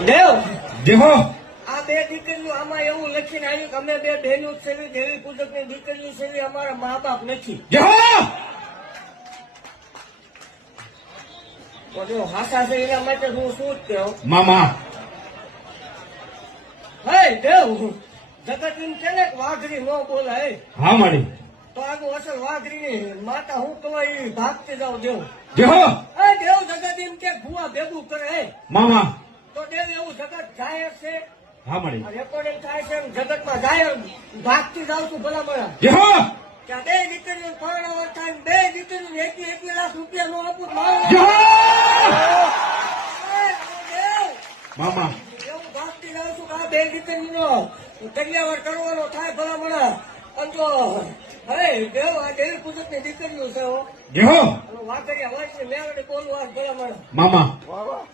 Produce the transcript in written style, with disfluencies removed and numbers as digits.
દેવ જેહો આ બે દીકરીઓ આમાં એવું લખીને આવ્યું કે અમે બે બહેનો છે દેવી પૂજક ની દીકરીઓ છે અમારા મા બાપ નથી. જેહો તો જો હાસા છે એના માટે હું શું જ કહું. મામા હે દેવ જગત એમ કે ને વાઘરી ન બોલાય હા મારી તો આગળ અસલ વાઘરી ની માતા હું કહેવાય એ ભાગતી જાવ દેવ. જેહો હે દેવ જગત એમ કે ભૂવા ભેગું કરે હે મામા તો દેવ એવું જગત જાહેર છે હા મારી રેકોર્ડિંગ થાય છે જગતમાં જાહેર ભાગતી જાવ છું ભલા મળા જેહો ત્યાં બે દીકરીઓ પરણાવર થાય બે દીકરીઓ 21 લાખ રૂપિયા નો આપું જેહો મામા એવું ભાગતી જાઉં છું કે આ બે દીકરીનો કન્યાવર કરવાનો થાય ભલા મળા. અને જો હવે દેવ આ દેવી પૂજક ની દીકરીઓ છે જેહો વાઘરિયા વર્ષની મેળવી બોલવા ભલા મળા. મામા વાહ વાહ